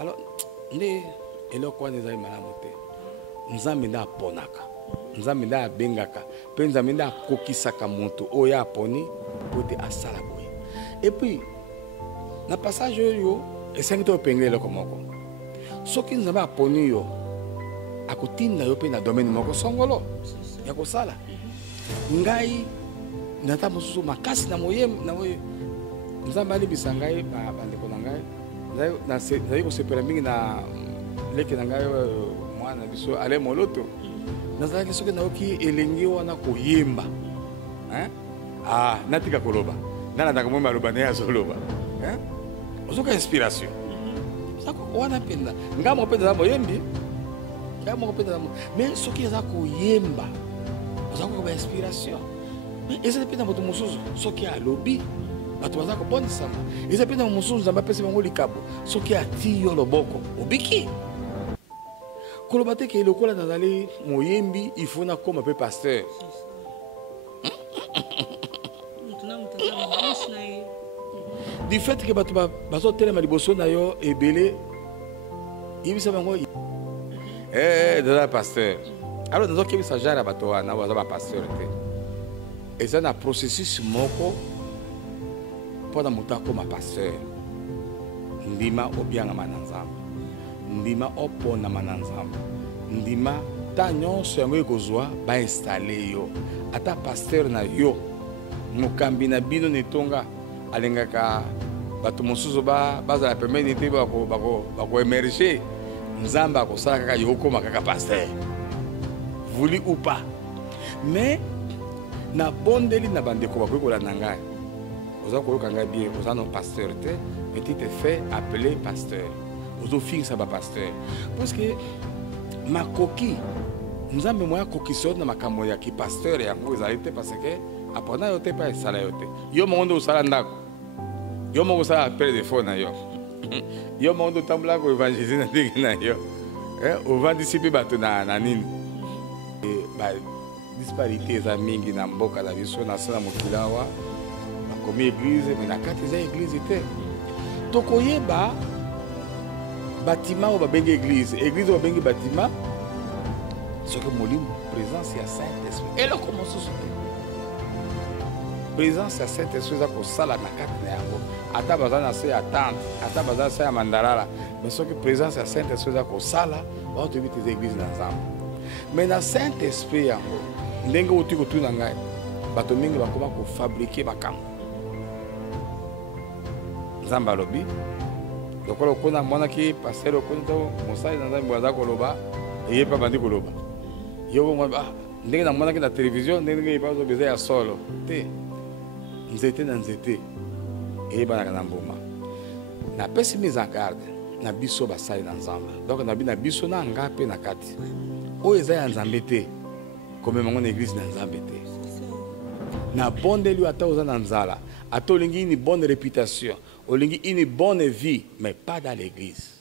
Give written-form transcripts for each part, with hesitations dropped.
Alors, nde eloko wana ezali malamu te. Nzambe nde aponaka. Nzambe nde abengaka. Pe nzambe nde akokisaka moto oyo aponi po te asala boye. Et puis, na passage oyo esengi te opengela eloko moko. Soki nzambe aponi yo akotinda yo pe na domaine moko songolo ya kosala. Ngai nata mosusu makasi na moyem na moye. Nzambe alibisa ngai bandeko na ngai. Nzali kosepela mingi na leki na ngai mwana biso ale moloto. Nazalaki soki nayoki elengi wana koyemba. Natika koloba. Nana nataka mwema aloba naye azoloba. Ozoka inspiration. Sako wana penda. Ngamo penda za moyembi. Ngamo penda za mo. Mais soki za koyemba. Ozako ba inspiration. Mais eza penda moto musuzu soki alobi. Bato baza ko bondisama. Eza penda musuzu za mapesi bango likabo. Soki ati yo loboko. Obiki. Koloba te ke lokola nazali moyembi il faut na koma pe pasteur. Du fait que bato bazo telema liboso na yo ebele yebisa bango de pasteur. Alors nazo kebisa jara bato wana baza ba pasteur te. Eza na processus moko pona mutako ma pasteur. Ndima obianga mananzamba. Ndima opona mananzamba. Ndima ta nyonso yango ekozwa ba installer yo. Ata pasteur na yo mokambi na bino netonga alengaka bato mosusu bazala pembeni te bako emerger nzamba akosala kaka yo okoma kaka pasteur voulu ou pas. Mais na bondeli na bandeko bakoki kolanda ngai oza koyoka ngai bien oza no pasteur te mais tu te fais appeler pasteur ozofingisa bapasteur parce que makoki nzambe moya kokisa na makambo ya kipasteur yango ezali te parce que apona yo te pa esala yo te yo mongo osala ndako yo mongo osala appel de fond na yo yo mongo tambula ko évangéliser na ndenge na yo ovandisi mpe bato na nini ba disparité eza mingi na mboka na biso na se na mokili awa bakomi église mais na kati eza église te tokoyeba batima oyo babengi église oyo babengi batima soki molimo présence ya Saint-Esprit eloko mosusu te présence ya Saint-Esprit eza kosala na kati na yango ata baza na se ya tente ata baza na se ya mandalala mais soki présence ya Saint-Esprit eza kosala baotoyebi te eza église na nzambe mais na Saint-Esprit yango ndenge oti kotuna ngai bato mingi bakoma kofabrike makambo nzambe alobi lokola okona monaki pasteur okoni to mosali na nzambe aza koloba eye mpe bandi koloba yo ndenge na monaki na télévision ndenge epazo beza ya solo te nzete na nzete eyebanaka na mbuma napesi mise en garde na biso basali na nzambe donc na biso na nga mpe na kati oyo eza ya nzambe te komema ngo na église na nzambe te na bondeli ata oza na nzala ata olingi une bonne réputation olingi une bonne vie mais pas dans l'église.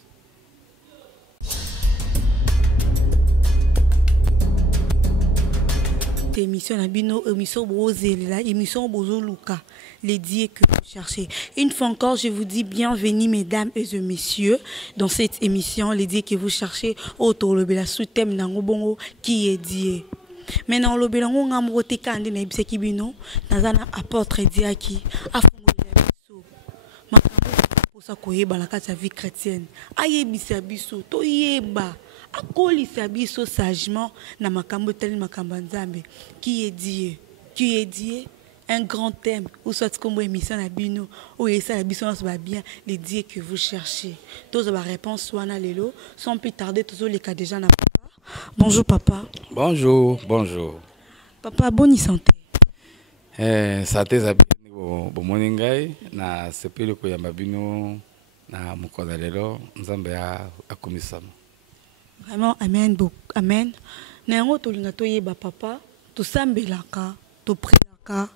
Émission Nabino, émission Brosela, émission Bozoluka, les dieux que vous cherchez. Une fois encore, je vous dis bienvenue, mesdames et messieurs, dans cette émission, les dieux que vous cherchez, autour de la sous-thème Nangobongo, qui est Dieu. Maintenant, le Bélango Ngamote Kande Naibse Kibino, Nazana apôtre Diaki, Afongolila Biso, Makambo pour ça koyeba la carte vie chrétienne. Ayebisa Biso, Toyeba. Akolisa biso sagement na makambo tel makambo nzambe qui est Dieu un grand thème ou soit comme émission na bino ou esa la biso va bien les dieux que vous cherchez tous la réponse soit na lelo sans plus tarder tous les cas déjà na papa. Bonjour papa. Bonjour papa, bonne santé. Santé za bien bo moningai na sepelo ko ya mabino na mukona lelo nzambe akomisama. Vraiment, amen, amen. Nango tolinga toyeba papa, to sambelaka, to priaka.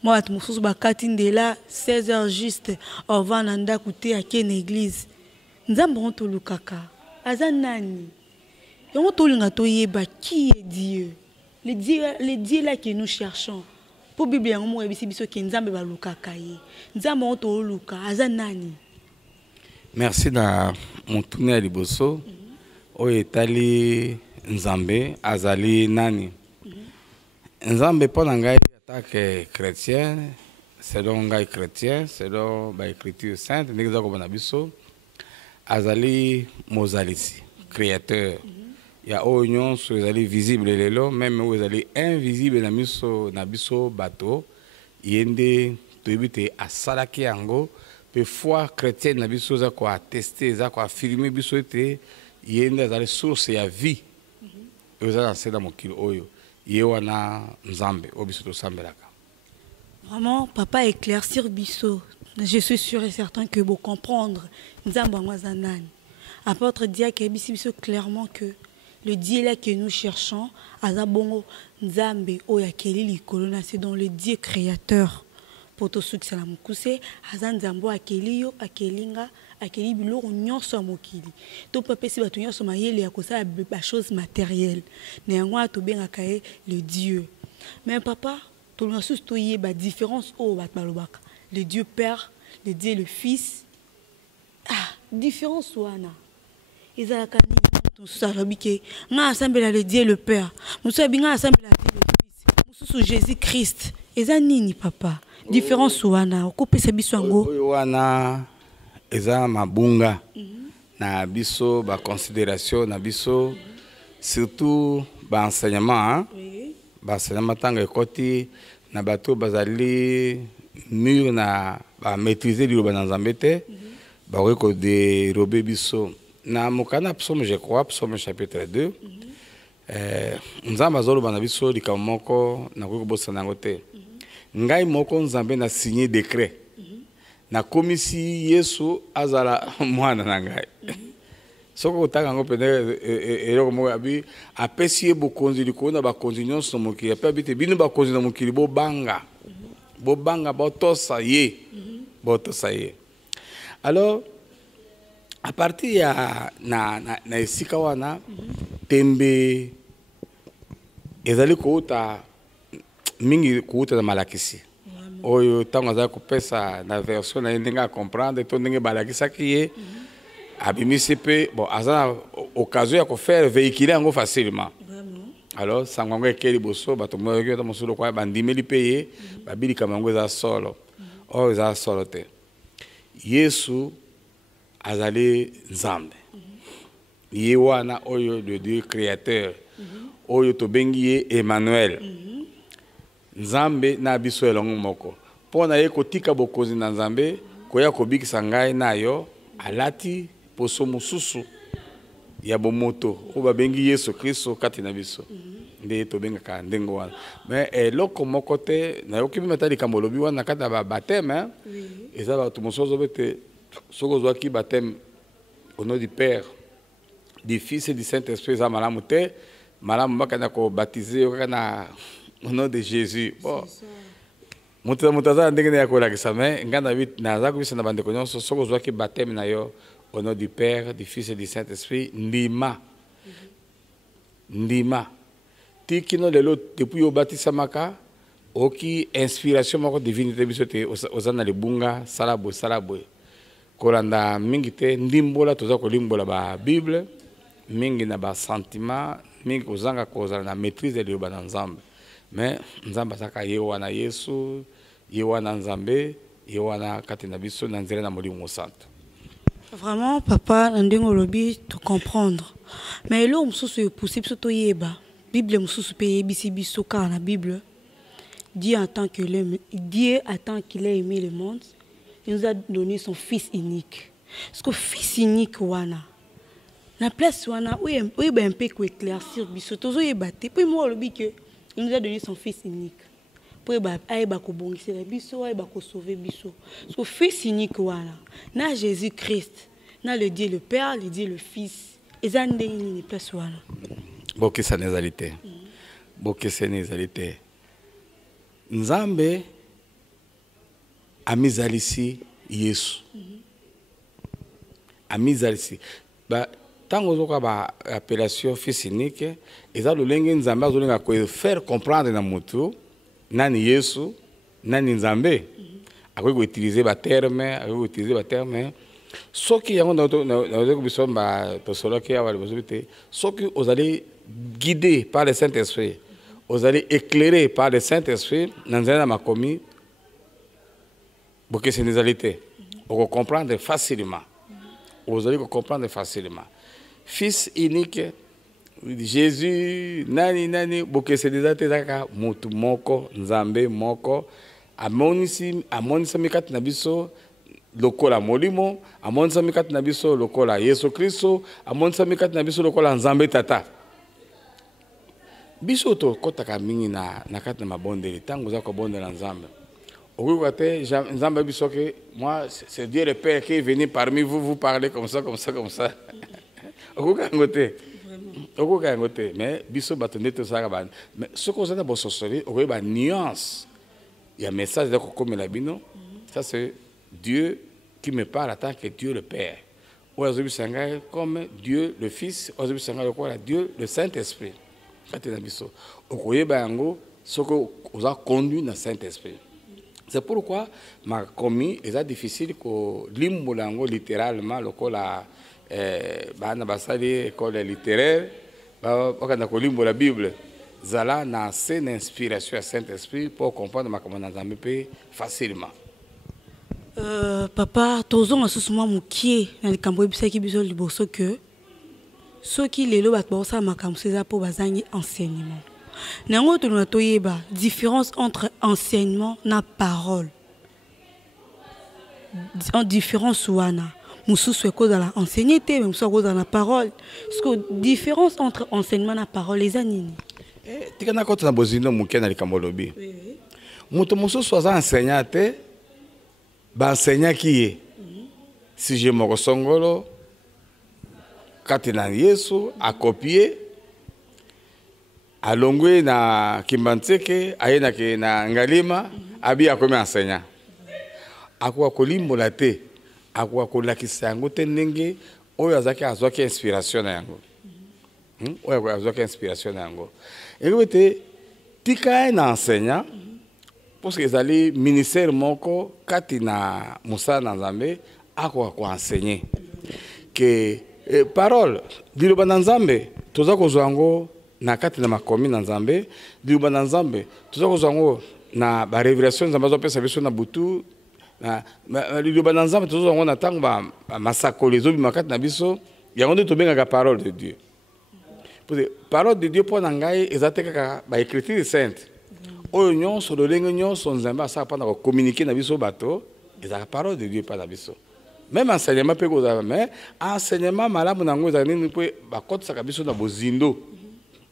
Moi at mususu bakati ndela 16h juste avant nanda kuté à ken église. Nzambe on to lukaka. Aza nani? Yango tolinga toyeba qui est Dieu? Les dieux là que nous cherchons. Pour Bible yango mo ebisi biso ke nzambe balukaka ye. Nzambe on to luka aza nani? Merci motune ya liboso oyo etali nzambe azali nani. Nzambe mpo na ngai atake chrétien, selon ngai chrétien, selon baécriture sainte ndenge eza kobana biso azali mozalisi créateur ya oyo nyonso ezali visible lelo meme oyo ezali invisible na biso bato ye nde toyebi te asalaki yango mpe foi chrétienne na biso eza koateste eza koafirme biso ete ye nde azali source ya vie oyo eza na se na mokili oyo ye wana nzambe oyo biso tosambelaka. Vraiment, papa éclaircir biso. Je suis sûr et certain que vous comprendre nzambe ngwazanani. Apôtre dia que biso clairement que le Dieu là que nous cherchons azabongo nzambe oya keli likolona, c'est dans le Dieu créateur. Poto succès la mukuse azanzambo akeli yo akelinga akeli biloko nyonso mokili. To papa si bato nyonso mayele ya kosa ba chose matérielle. Ne ngwa to benga kae le Dieu. Mais papa tout le sous to yé ba différence o ba balobaka. Le Dieu Père, le Dieu le Fils. Ah, différence wana. Ezalaka ni tout ça rabike. Nga assemble le Dieu le Père. Musa binga assemble le Dieu le Fils. Musu Jésus Christ. Eza nini papa? Différence wana okopesa biso ngo. Wana eza mabunga. Na biso ba considération na biso surtout ba enseignement, ba enseignement tanga ekoti na bato bazali mur na ba maîtriser liloba na nzambe te ba ko dérober biso na mokana psaume je crois psaume chapitre 2 nzambe azoloba na biso likambo moko na ko bosana ngo te ngai moko nzambe na signé décret na komisi Yesu azala mwana na ngai soko otanga ngo pene eloko moko abi apesi ye bokonzi likona bakonzi nyonso mokili ape abite bino bakonzi na mokili bobanga bobanga botosa ye botosa ye. Alors à partir ya na esika wana tembe ezali kouta mingi kouta na malakisi oyo tango azali kopesa na version na ndenge a comprendre to ndenge balakisaki ye abimisi pe bon azana occasion ya faire véhiculer yango facilement. Alors sangongo ekeli boso bato moyo to mosolo kwa bandimeli peye babili kamango za solo o za solo te Yesu azali nzambe ye wana oyo de Dieu créateur oyo to bengi ye Emmanuel nzambe na biso elongo moko pona ye kotika bokozi na nzambe koya kobikisa ngai nayo alati poso mosusu ya bomoto o babengi Yesu Kristo kati na biso nde to benga ka ndengo wana mais eloko moko te na yoki meta likambo lobi wana kata ba baptême eza ba to mosozo bete soko zwaki baptême au nom du Père du Fils et du Saint-Esprit za malamu te malamu bakana ko baptiser kana au nom de Jésus. Bon mutaza ndenge ya ko la kisame ngana bit na za ko bisa na bande ko nyonso soko zwaki baptême na yo au nom du Père, du Fils et du Saint-Esprit, ndima. Ndima. Tikino lelo depuis au batisamaka, oki inspiration mako divinité bisote ozana lebunga salabo salabo. Kolanda mingi te ndimbola toza ko limbola ba Bible, mingi na ba sentiment, mingi ozanga kozala na maîtrise de ba nzambe. Mais nzamba saka yewana Yesu, yewana nzambe, yewana kati na biso na nzela na molimo santo. Vraiment, papa, ndingo lobi to comprendre. Mais là, on se possible surtout yeba. Bible, on se paye biso car la Bible. Dieu attend qu'il ait aimé le monde. Il nous a donné son Fils unique. Parce que Fils unique wana. La place wana, oui ben un peu éclaircir biso. Tozo yeba te. Puis moi lobi que il nous a donné son Fils unique. Pour aiba ko bongisa biso aiba ko sauver biso so Fils unique wana na Jésus Christ na le Dieu le Père le Dieu le Fils ezande ni place wana bokisa nezalité bokisa nezalité nzambe amizalisi Yesu amizalisi ba tango zoka ba appellation Fils unique eza lolenge nzambe azolinga ko faire comprendre na mutu nani Yesu nani nzambe akoki utiliser ba terme Ce qui est vous allez guider par le Saint-Esprit, vous allez éclairer par le Saint-Esprit, dans un commis, pour que c'est une réalité. Vous comprendre facilement. Vous allez comprendre facilement. Fils unique, Jésus, nani, pour que c'est des réalités, mutu moko, nzambe moko, amonisi mikati na biso, lokola molimo, amonisa mikati na biso lokola Yesu Kristo, amonisa mikati na biso lokola nzambe tata. Biso to kotaka mingi na kati na mabondeli, tango za ko bondela nzambe. Okokote nzambe biso ke moi c'est Dieu le Père qui est venu parmi vous, vous parlez comme ça. Okokangote. Okokangote, mais biso batonde to saka ba. Mais ce que vous avez bo sosoli, okoye ba nuance. Il y a un message de comme la bino. Ça c'est Dieu qui me parle en tant que Dieu le Père. Comme Dieu le Fils, Dieu le Saint-Esprit. Vous avez conduit dans le Saint-Esprit. C'est pourquoi ma commis est difficile que l'immolango littéralement la école littéraire, la Bible. Zala na une inspiration à Saint-Esprit pour comprendre ma commandance facilement. Papa, tozonga susuma mukie na likambo ebisaki biso liboso que ceux qui lelo bat bosa makambo seza po bazangi enseignement. Nango tolona toyeba différence entre enseignement na parole. En différence wana mususu ekozala enseigner te mais mususu ekozala na parole. Parce que différence entre enseignement na parole les anini. Tikana kota na bozino mukie na likambo lobi. Muto mususu aza enseignant te. Enseignant qui est si je me resongolo kati na Yesu a copier alongwe na Kimbantseke ayena ke na Ngalima abi akomi enseignant akwa kolimbola te akwa kolakisa yango te ndenge oyo azwaki inspiration na yango oyo azwaki inspiration na yango ekobete tika na enseignant parce que les ministères moko katina Moussa Nzambe a quoi enseigner que parole diloba Nzambe toza kozwango na katina makomi Nzambe diloba Nzambe toza kozwango na ba révélation Nzambe zo pesa biso na butu na diloba Nzambe toza kozwango na tango ba masakoli zo bimakati na biso yango nde tobenga parole de Dieu parce que parole de Dieu pour ngai ezateka ba écriture sainte. Oyo nyonso lolenge nyonso Nzambe asaka pa na communiquer na biso bato ezaka parole de Dieu pa na biso. Même enseignement pe kozala mais enseignement malamu nango ezaka nini pe bakotisaka biso na bozindo.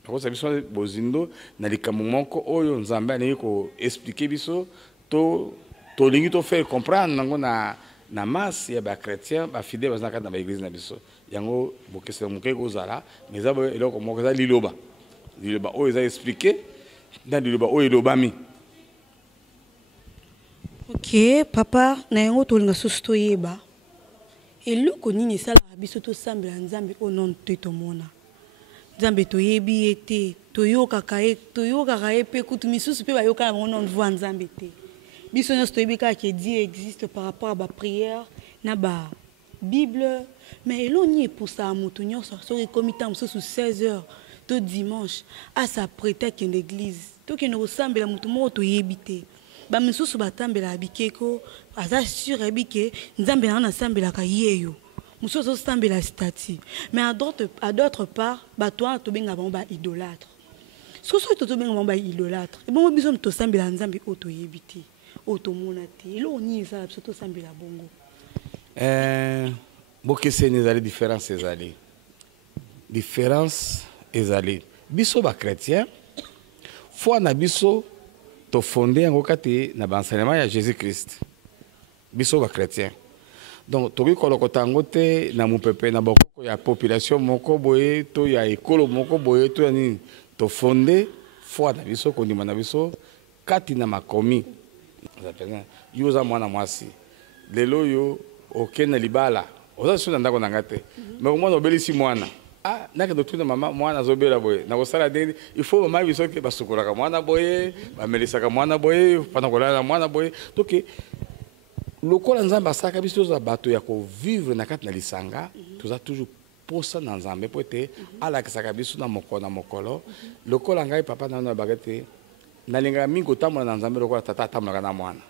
Bakotisa biso na bozindo na likambo moko oyo Nzambe alingi ko expliquer biso to lingi to faire comprendre nango na masse ya ba chrétien ba fidèle bazaka na ba église na biso. Yango bokese moke kozala mais zabo eloko moko za liloba. Liloba oyo za expliquer dans le bas ok papa na yango tolinga soso toyeba eloko nini esala biso tosambela Nzambe o non te tomona Nzambe toyebi ete toyokaka ye pe kutu misusu pe bayoka na non voix Nzambe te biso nyonso toyebi kaka que Dieu existe par rapport à ba prière na ba Bible mais eloko nini eposaka moto nyonso soki ekomi ntango mosusu 16h tout dimanche à s'apprêter à l'église tout qui nous ressemble la mutu moko toyebi te ba misusu batambela bikeko aza sûr ebike Nzambe na sambelaka yeyo mususu sambela statue mais à d'autres part batwa to benga ba idolâtre so to benga ba idolâtre et bon biso to sambela Nzambe o toyebi te o to mona te lo ni ça to sambela bongo bokese nezali différence ezali différence ezali biso ba chrétien foi na biso to fondé yango kati na enseignement ya Jésus Christ biso ba chrétien donc toki kolokota yango te na mupepe na bokoko ya population moko boye to ya ekolo moko boye to ya nini to fondé foi na biso kondima na biso kati na makomi yoza mwana mwasi lelo yo okena libala oza suna ndako na ngate mais mwana obelisi mwana ah naka docteur mama mwana zobela boye na kosala deni il faut mama biso ke basukolaka mwana boye bamelisaka mwana boye pana kolala mwana boye donc lokola nzambe asalaka biso toza bato ya kovivre na kati na lisanga toza toujours posa na nzambe po ete alakisaka biso na mokolo lokola ngai papa na nano abaka te nalingaka mingi kotambola na nzambe lokola tata atambolaka na mwana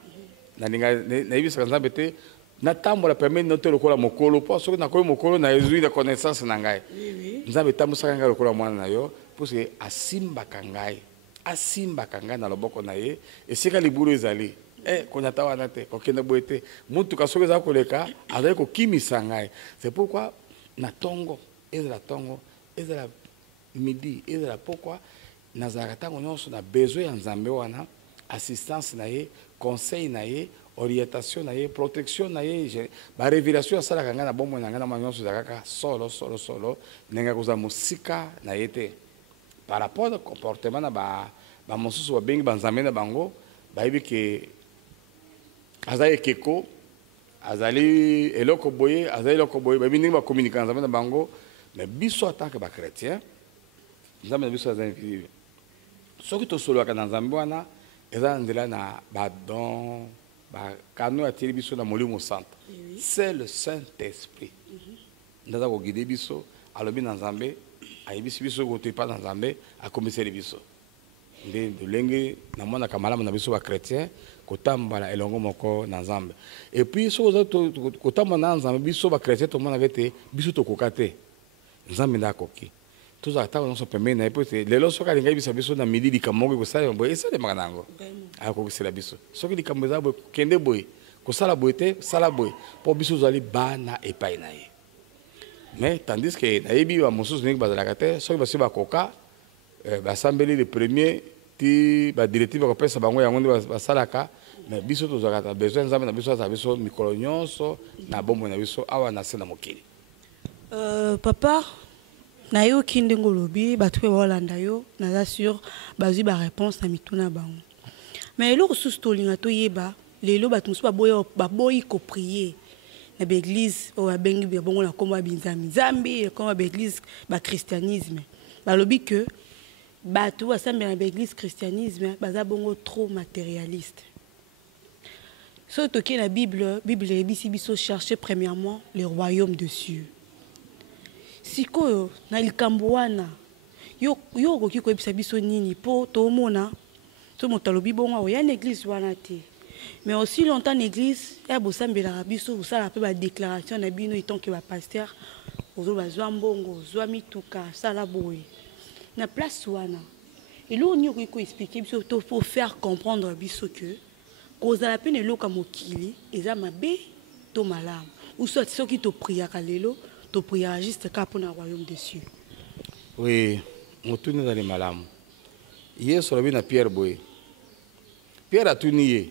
nayebisaka nzambe te natambola pembeni no te lokola mokolo mpo soki nakoyi mokolo nazwi na connaissance na ngai nzambe etambosaka ngai lokola mwana na yo mposke asimbaka ngai na loboko na ye esika libulu ezali konyata wana te kokende boye te mutuka soki eza koleka azali kokimisa ngai c'est pourquoi na tongo ezala midi ezala pourquoi nazalaka ntango nyonso na besoin ya nzambe wana assistance na ye conseil na ye orientation na ye protection na ye barévélation asalaka ngai na bomoi na ngai na mwa nyonso eza kaka solo ndenge kozala mosika na ye te par rapport na comportement na bamosusu babengi banzambe na bango bayebi ke azali ekeko azali eloko boye bayebi ndenge bakommunika nzambe na bango mais biso atanke bachrétien nzambe na biso aza invisible soki tosololaka na nzambe wana eza na nzela na badon bakano atieli biso na molimo centre c'est le Saint-Esprit nde aza koguide biso alobi na nzambe ayebisi biso kotepa na nzambe akomiseli biso nde lolenge namonaka malamu na biso bachrétien kotambola elongo moko na nzambe et puis soki oza kotambola na nzambe biso bachrétien tomonaka ete biso tokoka te nzambe nde akoki tozala ntango nyonso pembeni na ye po ete lelo soki alingi ayebisa biso na midi likambo moko ekosalema boye esalemaka na yango akokisela biso soki likambo eza boye kende boye kosala boye te sala boye mpo biso tozali bana epai na ye mais tandis que nayebi bamosusu ndenge bazalaka te soki basi bakoka basambeli le premier ti badirective bakopesa bango yango nde basalaka mais biso tozalaka na besoin nzambe na biso azala biso mikolo nyonso na bomoi na biso awa na se na mokili papa nayoki ndenge olobi bato mpe baolanda yo naza sur bazwi baréponse na mituna bango mais eloko susu tolinga toyeba lelo bato mosusu baboyi koprie na baeglise oyo babengi bongo na nkombo ya binzambi nkombo ya baeglise bachristianisme balobi ke bato basambela na baeglise christianisme baza bongo trop matérialiste soki tokie na bible eyebisi biso chercher premièrement le royaume de cieux sikoyo na likambo wana yo okoki koyebisa biso nini mpo tomona so moto alobi bongo oya na église wana te mais aussi longtemps na église ya bosambelaka biso bosala mpe badéclaration na bino etonke bapaster ozo bazwa mbongo ozwa mituka sala boye na place wana eloko nini okoki koexplike biso to pour faire comprendre biso ke kozala mpe na eloko ya mokili eza mabe to malamu uso ati soki topriaka lelo topriaka juste kaka mpona royaume des cieux oui motuni ezali malamu yesu alobi na pierre boye pierre atuni ye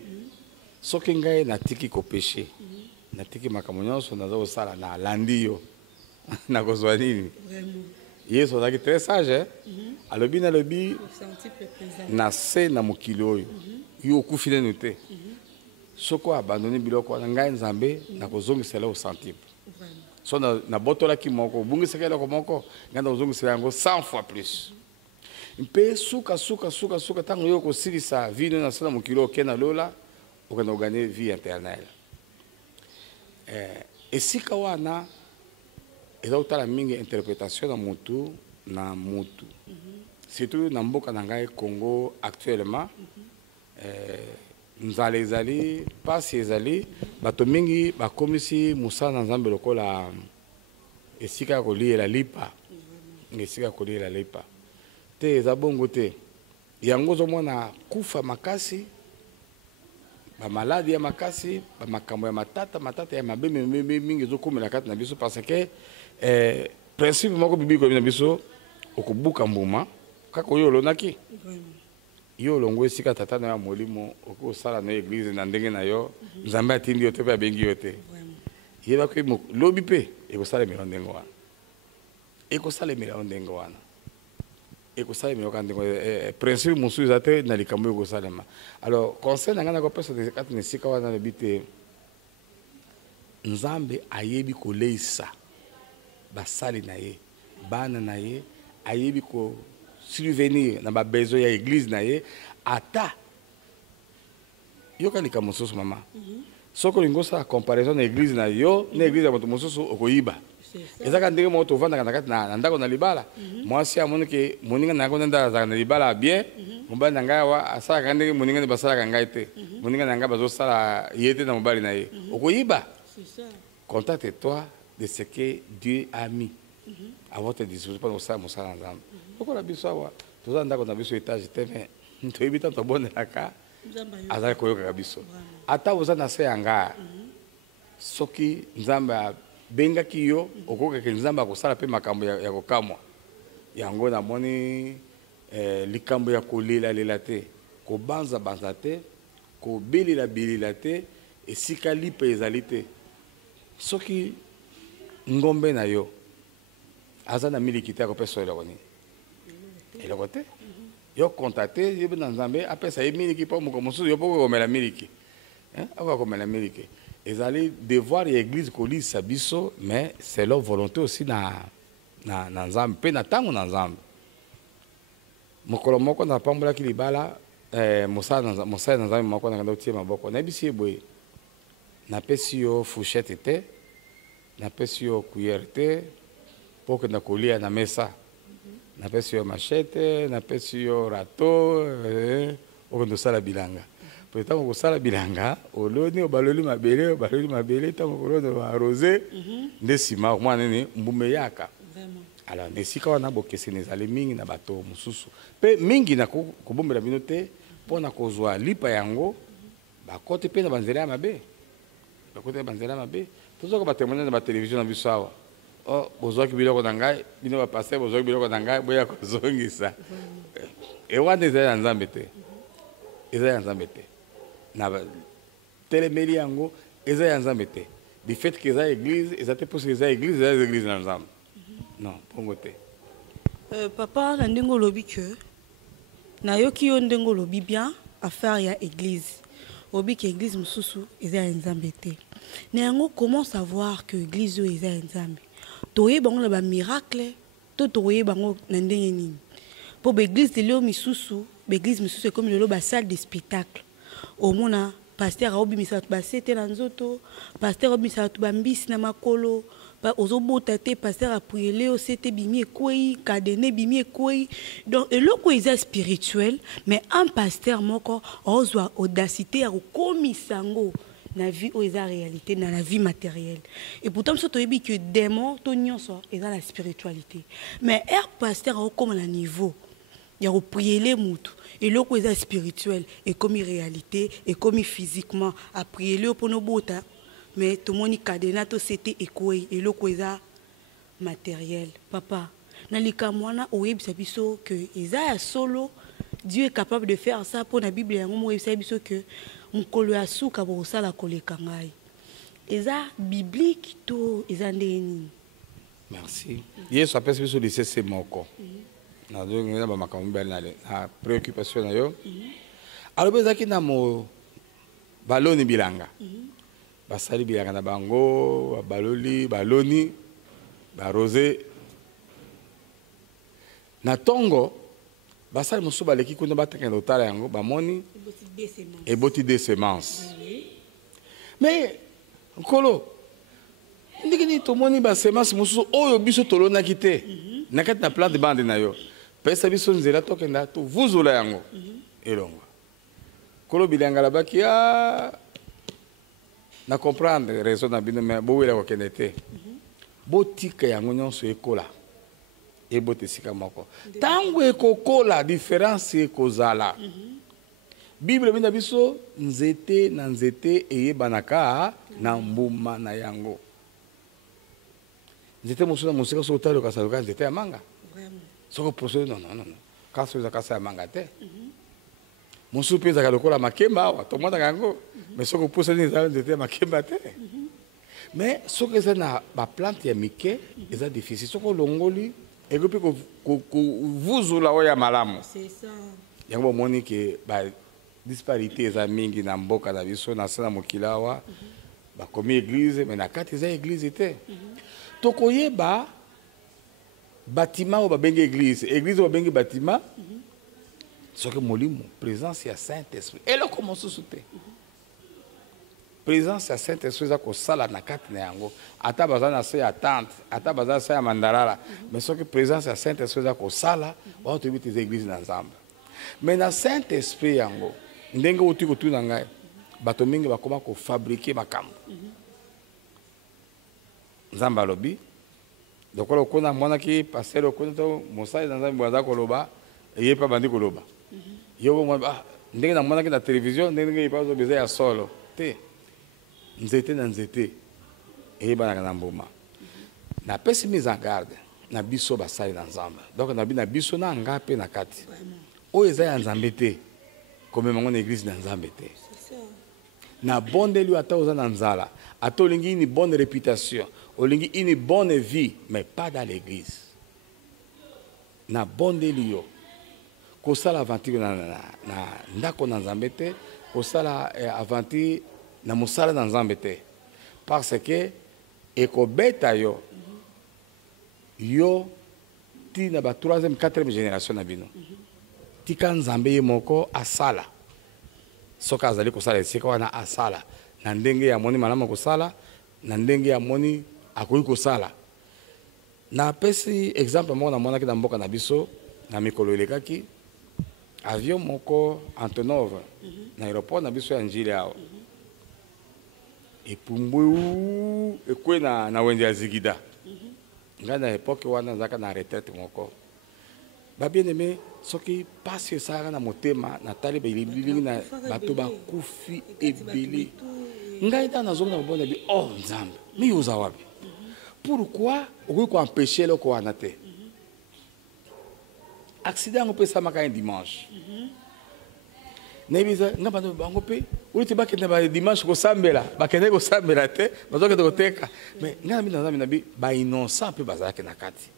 soki ngai natiki kopeshe natiki makambo nyonso naza kosala na alandi yo nakozwa nini yesu azalaki très sage alobi nalobi na se na mokili oyo yo okufi nanu te soki oabandoni biloko wana ngai nzambe nakozongisela yo centime so nabotolaki moko obungisaka eloko moko ngai nakozongisela yango 100 fois plus mpe suka ntango yo kosilisa vino na se na mokili oyo oke na lola okende koganye vie internelle esika wana eza kotala mingi interprétation na mutu surtout na mboka na ngai Congo actuellement nzala ezali pasi ezali bato mingi bakomisi mosala na nzambe lokola esika ya koliela lipa te eza bongo te yango ozomona kufa makasi bamaladi ya makasi bamakambo ya matata ya mabe mingi ezokomela kati na biso parce que principe moko bibi koyebi na biso okobuka mbuma kaka oyo olonaki yo olongo esika tata na yo ya molimo okosala na église na ndenge na yo nzambe atindi yo te mpe abengi yo te yebaki lobi mpe ekosalemela ndenge wana principe mosusu eza te na likambo oyo ekosalema alors conseil na ngai nakopesa kati na esika wana lobi te nzambe ayebi koleisa basali na ye bana na ye ayebi kosurvenir na babesoin ya église na ye ata yoka likambo mosusu mama Soko lingo sa comparaison na église na yo, na église ya moto mosusu okoyiba. Ezaka ndenge mo to vanda na ndako na libala. Moi si amoni ke moninga na konda za na libala bien, mobali na ngai wa asaka ndenge moninga ne basala ka ngai te. Moninga na ngai bazo sala yete na mobali na ye. Okoyiba. C'est ça. Contacte-toi de ce que Dieu a mis à votre disposition pour ça mosala nzambe. Oko la biso wa, toza ndako na biso étage te mais ntoyibita to bonelaka. Azali koyoka biso. Ata oza na se yanga. Soki nzambe benga kiyo okoka ke nzambe akosala pe makambo ya kokamwa. Yango na moni likambo ya kolela lela te, ko banza banza te, ko belela belela te, esika lipe ezali te. Soki ngombe na yo azana miliki te ko peso eloko ni. Eloko te. Yo contacté, yo dans Zambé, après ça y miliki pas mon commencer, yo pas comme la miliki. Hein? Aka comme la miliki. Ils allaient devoir l'église colise sabiso, mais c'est leur volonté aussi na Zambé, pe na tango na Zambé. Mokolo moko na pambola ki libala mosa na Zambé moko na kando tie maboko. Na bisi boy. Na pesi yo fourchette te, na pesi yo cuillère te, pour que na kolia na mesa. Na pesi yo machete, na pesi yo rato, okondo sala bilanga. Pour tant ko sala bilanga, oloni obaloli mabele, tant ko lono arrosé, ndesima moi nene mbume yaka. Vraiment. Alors nesika wana bokese nezali mingi na bato mususu. Pe mingi na ko bombela binote pona kozwa lipa yango, ba kote pe na banzela ya mabe. Ba kote banzela mabe. Tozo ba témoigner na ba télévision na bisawa. Oh, bozwaki biloko na ngai, bino ba passer bozwaki biloko na ngai, boya kozongisa. Et wana ezali na Nzambe te. Ezali na Nzambe te. Na telemeli yango ezali na Nzambe te. Du fait que ezali église, ezali pour que ezali église na Nzambe. Non, pongo te. Papa na ndengo lobi que na yoki yo ndengo lobi bien affaire ya église. Obi que église mususu ezali na Nzambe te. Na yango comment savoir que église yo ezali na Nzambe? Toye bango na ba miracle, to toye bango na ndenge nini. Po l'église de leo misusu, l'église misusu comme le ba salle de spectacle. Au mona pasteur obi misatu ba sete na nzoto, pasteur obi misatu ba mbisi na makolo, pa ozobota te pasteur a prier leo sete bimi ekoi, kadene bimi ekoi. Donc eloko eza spirituel, mais un pasteur moko ozwa audacité a komisango. Na vie ou la réalité dans la vie matérielle et pourtant ce que que démon to nyonso est dans la spiritualité mais er pasteur au comme la niveau il y a prier les mutu et le ko est spirituel et comme réalité et comme physiquement à prier le pour nos bota mais tout moni cadena to c'était ekoi et le ko est matériel papa na likamwana oyebisa biso que eza solo Dieu est capable de faire ça pour la Bible yango mo oyebisa biso que mukolo ya suka bosala koleka ngai eza biblique to eza ndeni. Merci. Yesu apesi biso lisese moko na dongo na ba makambo na préoccupation na yo alors bezaki na mo baloni bilanga basali bilanga na bango baloni ba rosé na tongo basali musu baleki kuna bataka na otala yango bamoni eboti des semences. Mais nkolo ndiki ni tomoni ba semences musu oyo biso tolonaki te na kati na plante bande na yo pesa biso nzela tokenda to vuzula yango elongo kolo bilanga labaki ya na comprendre raison na bino mais bo wela ko kende te botika yango nyonso ekola ebote sika moko tango ekokola différence ekozala. Bible bina biso nzete na nzete eyebanaka na mbuma na yango. Nzete mosu na mosika so talo kasaluka nzete ya manga. Soko poso non. Kaso za kasa ya manga te. Mosu peza kalokola makemba wa tomona yango. Mais soko poso ni za nzete ya makemba te. Mais soko eza na ba plante ya mike eza difficile. Soko longoli egopi ko vuzula oya malamu. C'est ça. Yango moni ke ba disparité eza mingi na mboka na biso na sana mokilawa ba komi église mais na kati za église te tokoyeba bâtiment o ba bengi église o bengi bâtiment soki molimo présence ya Saint-Esprit et le commence sous te présence ya Saint-Esprit eza kosala na kati na yango ata baza na se ya tante ata baza se ya mandalala mais soki présence ya Saint-Esprit eza kosala baotoyebi te eza église na Nzambe mais na Saint-Esprit yango ndenge oti kotuna ngai bato mingi bakoma kofabrike makambo Nzambe alobi lokola okona amonaki paster okona to mosali na Nzambe aza koloba eye mpe abandi koloba yo ndenge namonaki na télévision ndenge epa ozobeza ya solo te nzete na nzete eyebanaka na mbuma napesi mise en garde na biso basali na Nzambe donc nabi na biso na nga mpe na kati oyo eza ya Nzambe te komema ngo na église na Nzambe te na bondeli ata oza na nzala ata olingi une bonne réputation olingi une bonne vie mais pas dans l'église na bondeli yo kosala aventure na ndako na Nzambe te kosala aventure na mosala na Nzambe te parce que ekobeta yo yo ti na ba 3e 4e génération na bino tika Nzambe ye moko asala soka azali kosala esika wana asala na ndenge ya moni malamu kosala na ndenge ya moni akoki kosala na pesi exemple moko na monaki na mboka na biso na mikolo elekaki avion moko Antonov na aéroport na biso ya njili awa epumbwe ekwe na wende ya Zigida ngai na epoke wana nazaka na retraite moko bien-aimé soki pasi esalaka na motema natali bililingi na bato bakufi ebele ngai da nazomona mabona bi oh Nzambe mi oza wapi pourquoi okoki koempêche eloko wana te accident yango mpe esalamaka dimanche nayebiza nga bando bango mpe oti bakende ba dimanche kosambela bakende kosambela te bazokende koteka mais nga na bino Nzambe na bi ba innocent mpe bazalaki na kati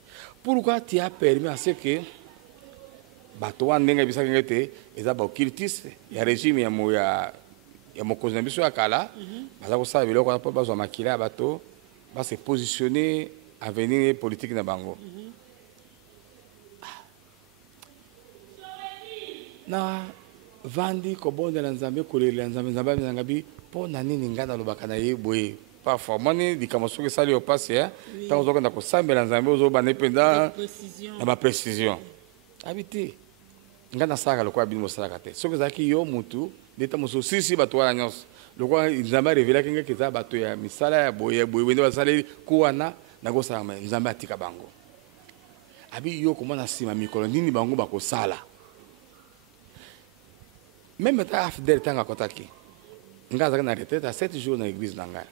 pourquoi tu as permis à ce que bato wana ndenge bisaka ngai te eza baoccultiste ya régime ya mokonzi na biso ya kala baza kosala biloko wana mpo bazwa makila ya bato base positionner avenir politique na bango na vandi kobondela Nzambe kolelela Nzambe Nzambe abinanga bi mpo na nini ngai nalobaka na ye boye parfois moni likambo soki esali yo pasi ntango ozokenda kosambela Nzambe ozobanda mpenza na baprécision abi te ngai nasalaka lokola bino bosalaka te soki ezalaki yo mutu ndeta mosusu sisi bato wana nyonso lokola Nzambe arevelaki ngaki eza bato ya misala ya boye nde basaleli ku wana nakosalaka Nzambe atika bango abi yo komona nsima mikolo nini bango bakosala même ata afidele ntango akotaki ngai azalaki na retraite a 7 jours na église na ngai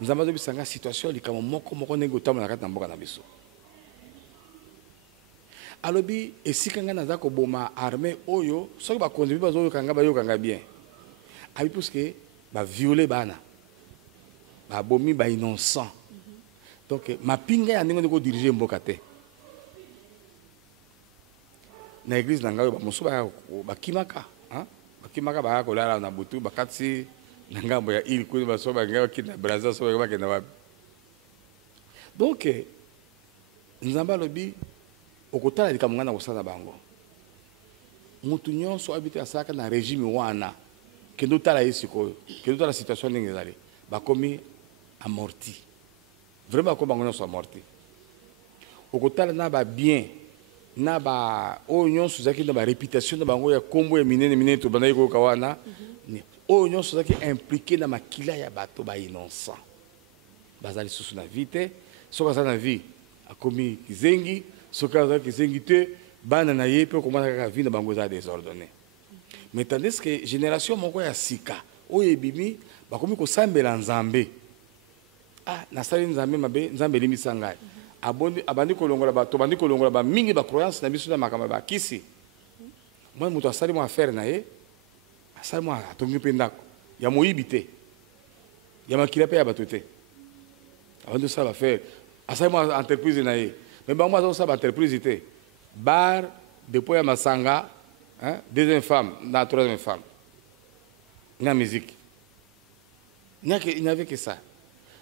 Nzambe azobisa ngai situation likambo moko ndenge otambola na kati na mboka na biso alobi esika ngai naza koboma armée oyo soki bakonzi mpe bazoyoka ngai bayoka ngai bien abi puisque baviole bana babomi bainnocent donc mapinga ya ndenge ndenge odirige mboka te na église na ngai oyo bamosusu bakimaka baya kolala na butu bakati na ngambo ya ile kuni baso bangai bakina Brazza so bakenda wapi donc Nzambe alobi okotala likambo ngana kosala bango mutu nyonso abite asalaka na régime wana kendo tala ye sikoyo kendo tala situation ndenge ezali bakomi amorti vraiment bakomi bango nyonso amorti okotala na babien na ba oyo nyonso ezalaki na baréputation na bango ya kombo ya minene to bandaki koyoka wana oyo nyonso ezalaki impliqué na makila ya bato bainnocent baza lisusu na vie te soki aza na vie akomi kizengi soki aza kizengi te bana na ye mpe okomona kaka vie na bango eza désordonné mais tandis que génération moko ya sika oyo ebimi bakomi kosambela Nzambe nasali Nzambe mabe Nzambe elimbisa ngai abandi kolongola bato bandi kolongola bamingi bacroyance na biso na makambo bakisi moi moto asali mwa affaire na ye asali mwa atongi mpe ndako ya moyibi te ya makila mpe ya bato te abandi osala baaffaire asali mwa entreprise na ye mais bango azosala baentreprise te bar dépôt ya masanga deuxième femme na troisième femme na musique il n'y avait que ça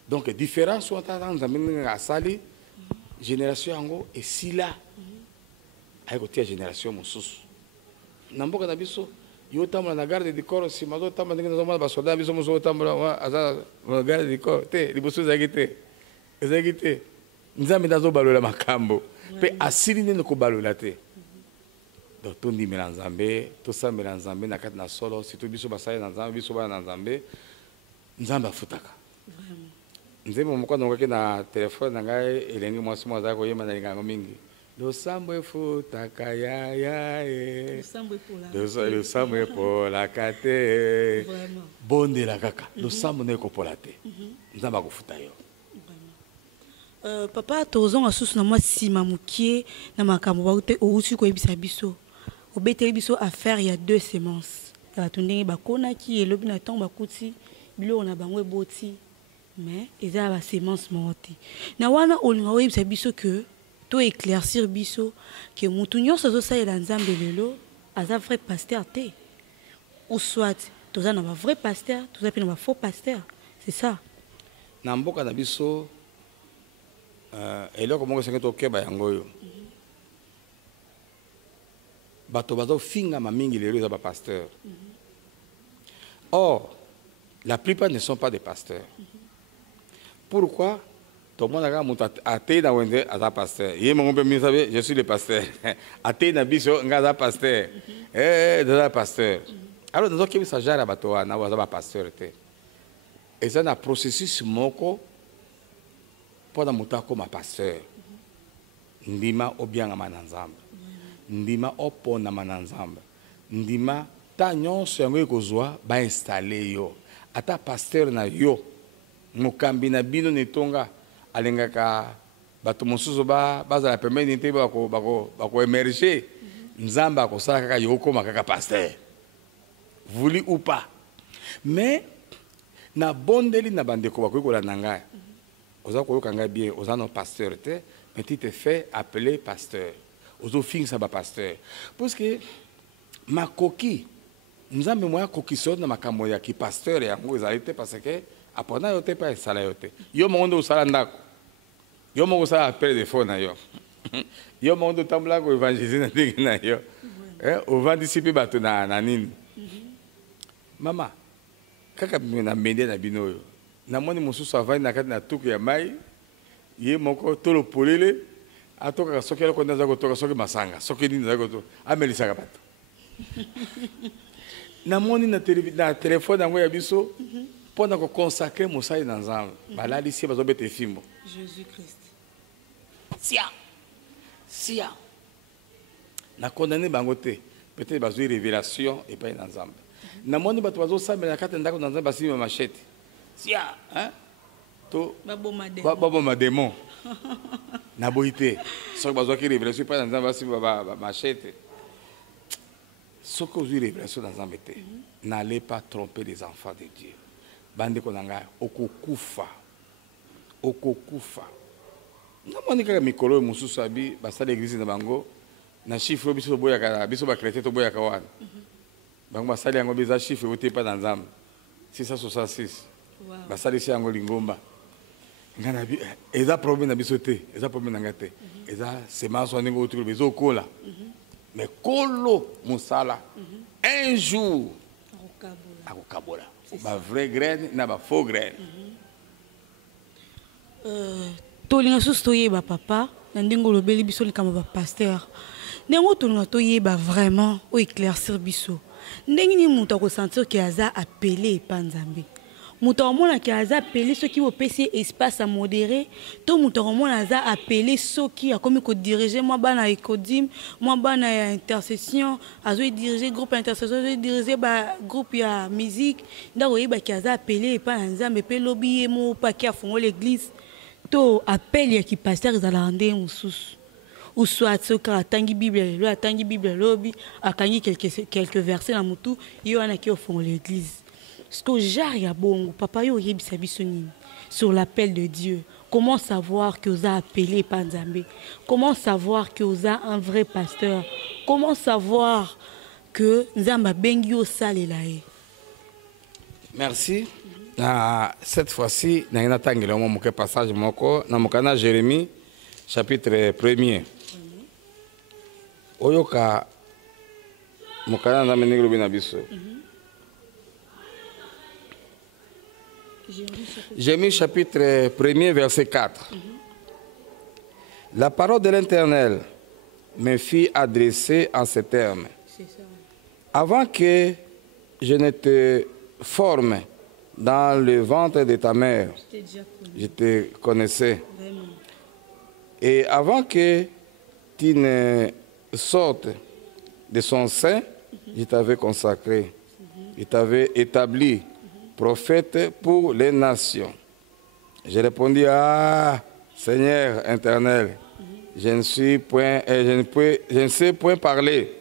donc différence wata Nzambe ndenge asali génération yango esila ayi kotia génération mosusu na mboka na biso yo tambola na garde du corps si mazo tambola ndenge nazomona basoda biso mozo tambola aza na garde du corps te liboso ezalaki te nzambe nazobalola makambo mpe asili nini kobalola te. Donc tondimela nzambe tosambela nzambe na kati na solo surtout biso basali na nzambe biso bana na nzambe nzambe afutaka. Nzembo moko nongaki na telefone na ngai elenge mwasi moko azalaki koyemba na lingango mingi losambo efutaka yaya losambo epolaka te bondela kaka losambo na ekopola te nzambe akofuta yo. Papa tozonga susu na mwa nsima mokie na makambo baute outi koyebisa biso obeteli biso affaire ya 2 semences ya bato ndenge bakonaki elobi na ntango bakuti biloko na bango eboti mais eza ba semence moko te na wana olinga oyebisa biso ke to éclaircir biso ke mutu nyonso azosalela nzambe lelo aza vrai pasteur te ou soit toza na ba vrai pasteur toza pe na ba faux pasteur, c'est ça na mboka na biso eloko moko senge tokeba yango oyo bato bazofingama mingi lelo eza bapasteur. Or la plupart ne sont pas des pasteurs. Pourquoi? Tout le monde a dit que je suis pasteur. Je suis le pasteur. Je suis pasteur. Je pasteur. Alors, nous avons s'agir à bateau, nous avons pasteur. Et c'est un processus moko pour nous comme pasteur. Ndima obianga mananzamba. Ndima opona mananzamba. Ndima ta nyonso yango ekozwa ba installer yo. Ata pasteur na yo. Mukambi na bino netonga alengaka bato mosusu bazala pembeni te bako émerger nzamba akosala kaka yo koma kaka pasteur voulu ou pas. Mais na bondeli na bandeko bakokola na ngai oza koyoka ngai bien oza no pasteur te mais tu te fais appeler pasteur ozo fingisa ba pasteur parce que makoki nzambe moya kokiso na makambo ya ki pasteur yango ezali te parce que apona yo te pa esala yo te yo mongo osala ndako yo mongo osala appel de fond na yo yo mongo tambola ko évangéliser na ndenge na yo ovandisi mpe bato na nini mama kaka na mende na bino oyo namoni mosusu avandi na kati na tuku ya mai ye moko tolo polele atokaka soki eloko nde aza kotoka soki masanga soki nini aza kotoka amelisaka bato namoni na telefone yango ya biso pendant qu'on consacre Moussa dans un baladi si bazo bete fimbo Jésus Christ sia na condamné bangote peut-être bazo révélation et pas dans ensemble na moni bato bazo samba na kata ndako dans un basi machete sia hein to babo démon na boité so bazo ki révélation pas dans un basi machete ce que vous révélation dans un bête n'allez pas tromper les enfants de Dieu. Bande konanga okokufa namoni kaka mikolo mosusu abi basala église na bango na chiffre biso boyaka biso ba chrétien to boyaka wana bango basala yango biza chiffre ote pa na nzambe 666 basala isi yango lingomba ngana bi eza problème na biso te eza problème na ngate eza semence wana ngo otuko bezo kola mais kolo musala un jour akokabola ba vraie graine na ba faux graine. Tolinga susu toyeba papa na ndenge olobeli biso likama ba pasteur ndenge tolinga toyeba vraiment o éclaircir biso ndenge ni mutu akosentir ke aza appelé pa nzambe mutu amona ke aza appelé soki bopesi espace à modérer to mutu amona aza appelé soki akomi ko diriger moi bana ekodim moi bana ya intercession azo diriger groupe intercession azo diriger ba groupe ya musique ndako yeba ke aza appelé pa nzambe pe lobi mo pa ki afongo l'église to appel ya ki pasteur za la rende mususu ou soit soki atangi bible lobi akangi quelques versets na mutu yo ana ki ofongo l'église. Ce que j'ai à bon, papa yo yebisa biso nini sur l'appel de Dieu. Comment savoir que vous avez appelé Panzambé? Comment savoir que vous avez un vrai pasteur? Comment savoir que Nzamba bengi o salelae? Merci. Cette fois-ci, nous avons attendu le passage moko na mokana Jérémie chapitre 1er. Oyoka Mokana na meninglo bina biso. Jérémie chapitre 1er verset 4. La parole de l'Éternel me fit adresser en ces termes. Avant que je ne te forme dans le ventre de ta mère, je te connaissais. Et avant que tu ne sortes de son sein, je t'avais consacré. Je t'avais établi prophète pour les nations. Je répondis, ah, Seigneur éternel, je ne sais point parler,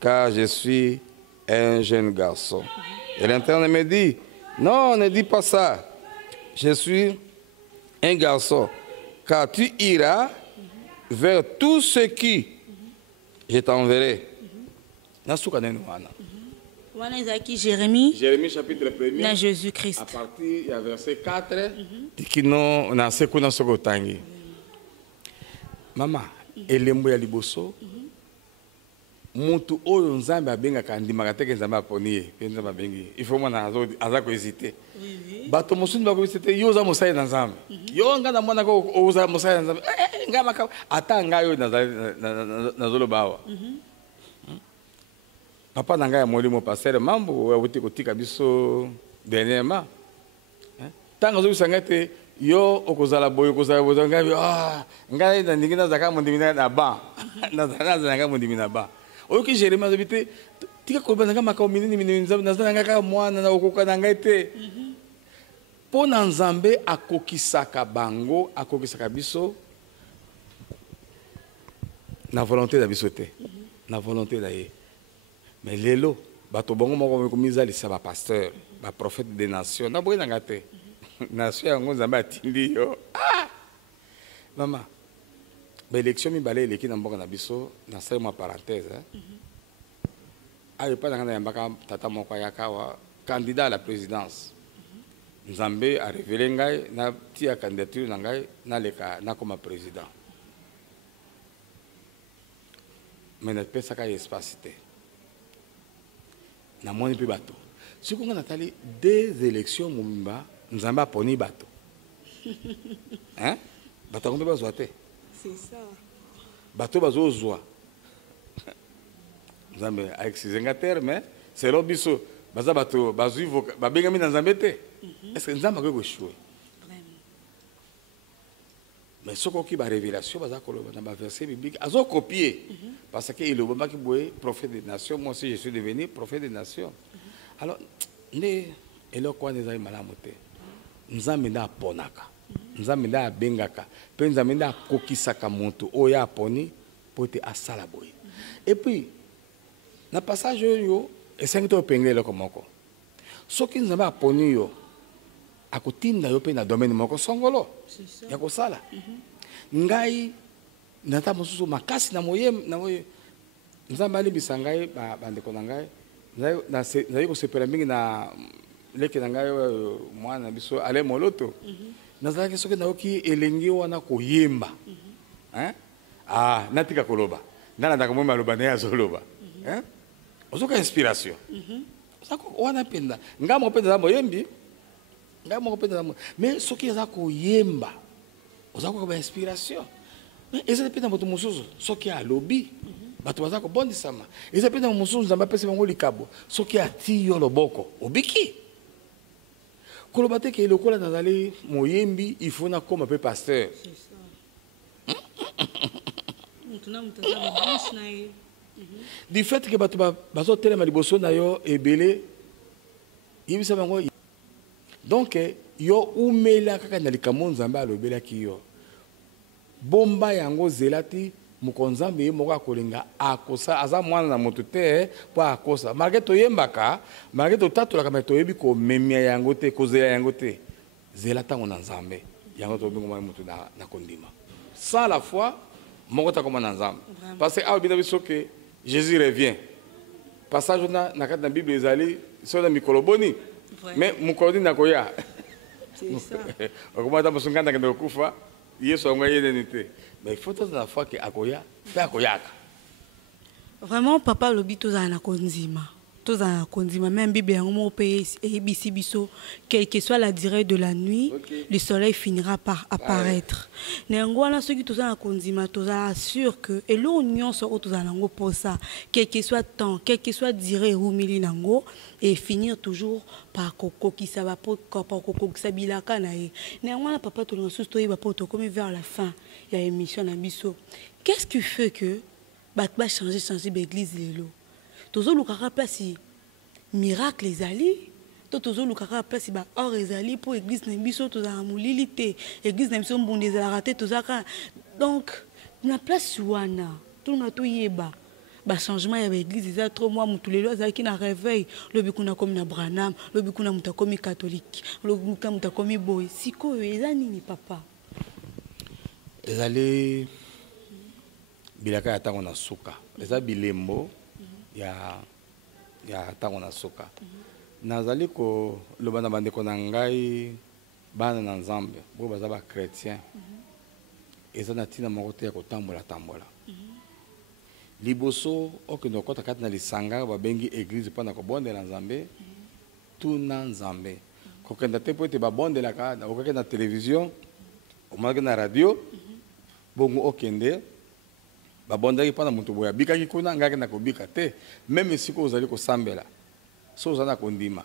car je suis un jeune garçon. Et l'Éternel me dit, non, ne dis pas ça. Je suis un garçon, car tu iras vers tout ce qui je t'enverrai. Jérémie chapitre 1er. Na Jésus-Christ. À partir du verset 4, tikino na sekuna soko tangi. Mama, elembo ya liboso. Mutu oyo nzambe abengaka ndimaka teke nzambe aponi pe nzambe abengi. Il faut mwana azako hésiter. Bato mosusu bako hésiter yo za mosai na nzambe. Yo ngana mwana ko oza mosai na nzambe. Ngama ka ata ngayo na zolo bawa. Papa na ngai ya molimo pasteur mambo ya kotika biso dernièrement. Tanga zo sanga te yo okozala boyo kozala bozo ngai ngai na ndingi na zaka mondimina na ba. Na zaka mondimina ba. Oyo ki Jérémie azobite tika ko bana ngama ka minini nzambe na zanga ka mwana na okoka na ngai te. Po na nzambe akokisaka bango akokisaka biso na volonté da biso te. Na volonté da ye. Mais lelo, bato bongo moko komiza lisa ba pasteur, ba prophète des nations. Na boye nanga te. Nation yango nzambe atindi yo. Ah! Mama. Ba élection mi balé eleki na mboka na biso, na sala ma parenthèse, Ayo pa nanga yambaka tata moko yakawa candidat à la présidence. Nzambe a révélé ngai na tia candidature na ngai na leka na comme président. Mais ne pesa ka espace te. Na moni pe bato. Si on a tali des élections mumba, nous avons poni bato. Hein? Bato on peut pas zoiter. C'est ça. Bato bazo zoa. Nous avons avec ces ingénieurs mais c'est l'obiso. Baza bato bazu ba benga mi na nzambete. Est-ce que nzamba ko échouer? Vraiment. Mais ce qui ba révélation baza ko na ba verset biblique azo copier. Parce que il obama ki boye prophète des nations, moi aussi je suis devenu prophète des nations. Alors ne elo kwa neza malamu te. Nzambe nda ponaka. Nzambe nda bengaka. Pe nzambe nda kokisaka muntu oya poni pote asala boye. Et puis na passage yo esengito pengele komoko. Soki nzambe aponi yo akotinda yo pe na domaine moko songolo. Ya kosala. Ngai nata mosusu makasi na moyem na moye nzambe alibisa ngai bandeko na ngai nayi kosepela mingi na leke na ngai mwana biso ale moloto nazalaki soki nayoki elengi wana koyemba natika koloba nalandaka moyi maloba naye azoloba ozoka inspiration wana penda ngai moko mpenza za moyembi ngai moko mpenza za mais soki aza koyemba oza koka ba inspiration. Mais ils ont pris dans votre moussouz, ce qui a lobby, bato bazako bondi sama. Ils ont pris dans votre moussouz, nous avons passé mon likabo, ce qui a tiré le boko, obiki. Kolobate ke lokola nazali moyembi, il faut na comme un peu pasteur. C'est ça. Du fait que bato bazo telema liboso na yo ebele, yebisa bango. Donc yo umela kaka na likambo nzambe alobela ki yo. Bomba yango zelati mukonzambe ye moko akolinga akosa aza mwana na moto te po akosa malgré toyembaka malgré totatolaka me toyebi komemia yango te kozela yango te zela ntango na nzambe yango tobengoma moto na kondima sans la foi moko takoma na nzambe parce que awa bina biso ke Jésus revient passage na kati na Bible ezali so na mikolo boni mais mokolo nini nakoya okomata mosunganda kende kokufa Yesu angoye nite. Mais il faut que la foi que akoya, fait akoyaka. Vraiment, papa lobi toza na konzima. Toza na konzima. Même Bible yango pays et bisibiso, quelle que soit la durée de la nuit, le soleil finira par apparaître. Néanmoins, ceux qui toza na konzima, toza sûr que et l'union sera toza nango pour ça, quel que soit temps, quel que soit durée ou mili nango, et finir toujours par koko qui ça va pour koko qui ça bilaka na e. Néanmoins, papa to na sousto iba pour to comme vers la fin, il y a émission na biso. Qu'est-ce qui fait que va changer l'église lelo tozo lukaka place miracle ezali to tozo lukaka place ba or ezali pour église na biso toza mulili te église na biso mbonde ezalaka te tozaka donc na place wana tout na to yeba ba changement ya église eza trop moi mutu lelo azalaki na réveil lobi kuna comme na Branham lobi kuna muta comme catholique lobi kuna muta comme boy sikoyo eza nini papa ezali bilaka ya tango na suka eza bilembo ya tango na suka nazali ko loba na bandeko na ngai bana na nzambe bo baza ba chrétien eza na tina moko te ya kotambola tambola liboso okendo kota kati na lisanga babengi église mpona kobondela nzambe tuna nzambe kokenda te po ete babondelaka okake na télévision omonaki na radio bongo okende babondaki mpona moto boya bikaki kuna ngaki na kobika te même esiko ozali kosambela so oza na kondima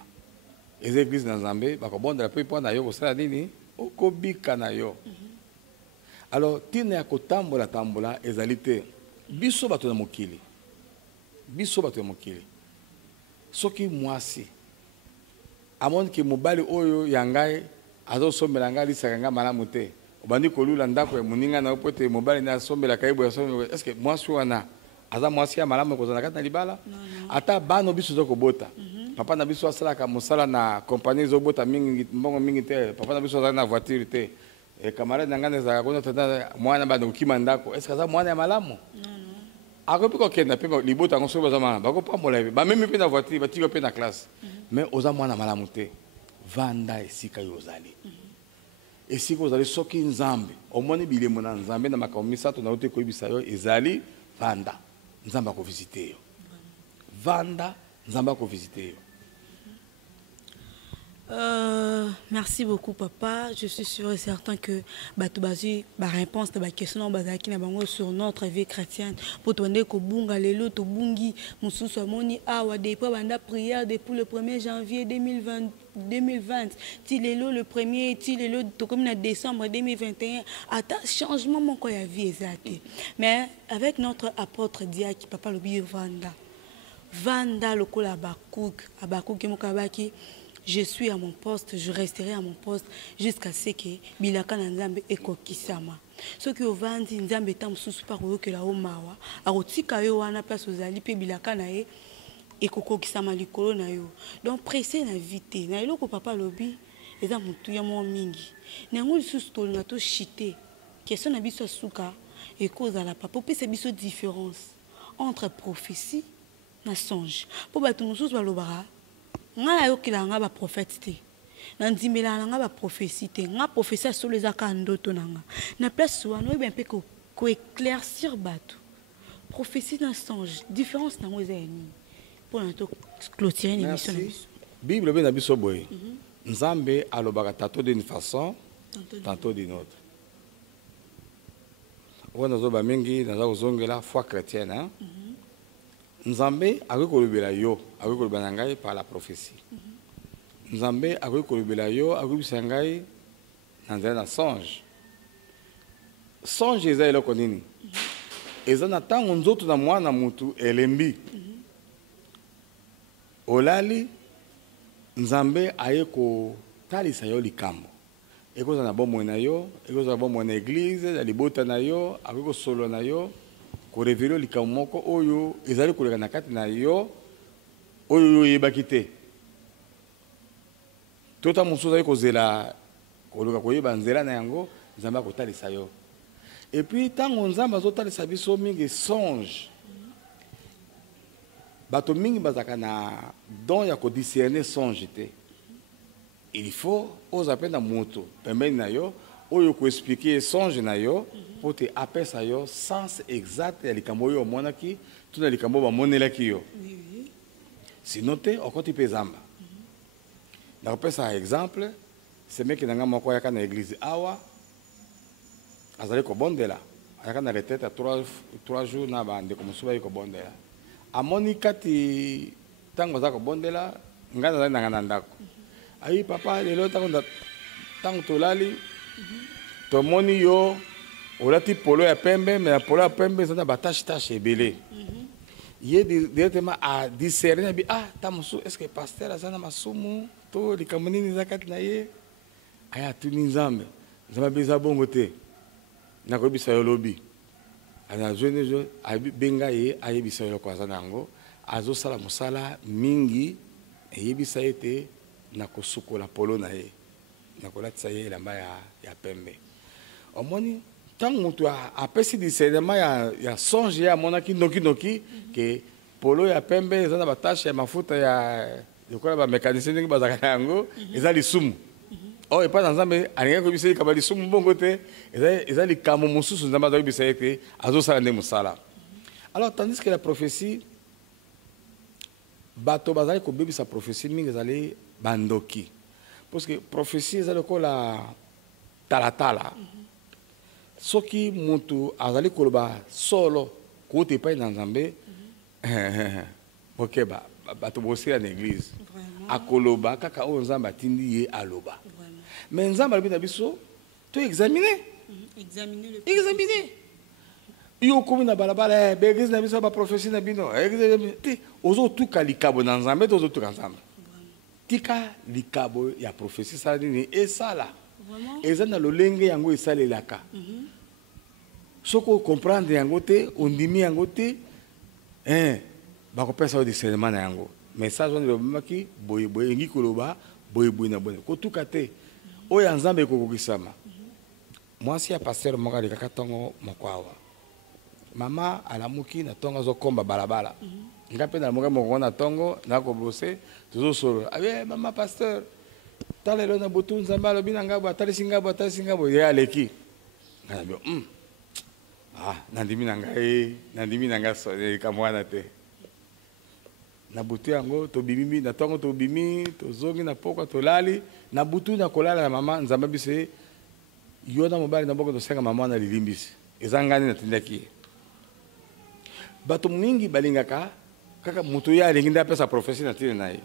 eza église na nzambe bakobondela mpe mpona yo kosala nini okobika na yo alors ntina ya kotambola tambola ezali te biso bato na mokili soki mwasi amoni ke mobali oyo ya ngai azosombela ngai alisaka ngai malamu te obandi kolula ndako ya moninga na po ete mobali na asombela kaibo ya sombela est-ce que mwasi wana aza mwasi ya malamu kozala kati na libala ata bano biso zokobota papa na biso asalaka mosala na compagnie ezobota mingi mbongo mingi te papa na biso azali na voiture te camarade na ngai ezalaka kuna tata mwana bando kokima ndako est-ce que aza mwana ya malamu akoki kokenda mpe libota yango soki baza malamu bakopambola ye bamemi mpe na voiture batika mpe na classe mais oza mwana malamu te vanda esika yo ozali esika ozali soki nzambe omoni bilemo na nzambe na makambo misato na yo te koyebisa yo ezali vanda nzambe akovisite yo vanda nzambe akovisite yo. Merci beaucoup papa. Je suis sûr et certain que batubazi ba réponse de ba question bazaki na bango sur notre vie chrétienne pour tourner ko bunga lelo to bungi mususu amoni awa depuis banda prière depuis le 1er janvier 2020 tilelo le 1er tilelo to comme na décembre 2021 ata changement mon ko ya vie ezate mais avec notre apôtre Diaki papa lobi vanda lokola Abakouk mokabaki. Je suis à mon poste, je resterai à mon poste jusqu'à ce que bilaka na nzambe ekokisama. Ce que ovandi nzambe tam susu pa ko ke la omawa, akotika yo wana place ozali pe bilaka na ye ekokokisama likolo na yo. Donc pressé na vite, na eloko papa lobi eza mutu ya mo mingi. Na ngoli susu to na to chité. Question na biso suka et cause à la papa pe c'est biso différence entre prophétie na songe. Po ba tout mususu balobara nga yo kilanga ba prophète te na ndimela nga ba prophétie te nga prophétie sur les akandoto nanga na place wana yo ben pe ko éclaircir bato prophétie na songe différence na moza yani pour na to clôturer l'émission na biso Bible ben na biso boy nzambe alobaka tantôt d'une façon tantôt d'une autre wana zo ba mingi na za kozongela foi chrétienne hein Nzambe akoki kolobela yo akoki kolobela ngai par la prophétie Nzambe akoki kolobela yo akoki bisa ngai na nzela na songe eza eloko nini eza na ntango nzoto na mwana mutu elembi olali Nzambe aye kotalisa yo likambo ekozala na bomoi na yo ekozala bomoi na église na libota na yo akoki kosolo na yo ko révéler likambo moko oyo ezali koleka na kati na yo oyo yebaki te tota mosusu azali kozela koluka koyeba nzela na yango Nzambe akotalisa yo et puis ntango Nzambe azotalisa biso mingi songe bato mingi bazalaka na don ya kodiscerne songe te il faut oza mpe na moto pembeni na yo oyo ko expliquer songe na yo pour te apesa yo sens exact ya likambo yo monaki tout na likambo ba monelaki yo. Sinon te okoti pe zamba. Na kopesa exemple, c'est mec qui nanga moko yaka na église awa azali ko bondela. Ayaka na retraite à 3 jours na bande comme soba ko bondela. Amoni kati tango za ko bondela ngana za nanga ndako. Ayi papa lelo tango tolali to moni yo olati polo ya pembe mais polo ya pembe za ba tache ebele. Il est directement à discerner tamusu est-ce que pasteur azana masumu to likamoni zakati na ye aya tuni nzambe nzambe beza bongo te na ko bisa yo lobi ana jeune jo benga ye ayebisa yo ko azana ngo azo sala musala mingi eyebisa ete na kosukola polo na ye na kolatisa ye lamba ya pembe omoni tant mutu apesi discernement ya songe ya monaki noki que polo ya pembe ezana batashe ya mafuta ya yokola ba mécanicien ndenge bazaka yango ezali sumu oh epa nzambe alinga ko biseli kabali sumu bongo te ezali kamo mususu nzambe azo biseli te azo sala nde musala. Alors tandis que la prophétie bato bazali ko bebisa prophétie mingi ezali bandoki parce que prophétie ezali ko la talatala soki mutu azali koloba solo kote pa na nzambe okeba bato bosila na église akoloba kaka o nzambe atindi ye aloba mais nzambe alobi na biso to examiner yo komi na balabala be église na biso ba prophétie na bino te ozo tuka likabo na nzambe to ozo tuka nzambe tika likabo ya prophétie sala nini esala eza na lolenge yango esalelaka soko comprendre yango te ondimi yango te bakopesa yo discernement na yango message wana elobamaki boyeboye engi koloba boyeboye na boye kotuka te oyo ya nzambe ekokokisama. Mwasi ya pasteur moko alekaka ntongo moko awa mama alamuki na ntongo azokomba balabala nga mpe nalamuka moko na ntongo nakobose tozosolola mama pasteur talelo na butu nzambe alobi na ngabo atalisi ngabo ye aleki nga nabio nandimi na ngai likambo wana te na butu yango tobimi na ntongo tobimi tozongi na pokwa tolali na butu na kolala na mama nzambe bise yo na mobali na boko tosenga mama na lilimbisi eza ngani natindaki bato mingi balingaka kaka mutu ya alingi nde apesa prophétie na tine na ye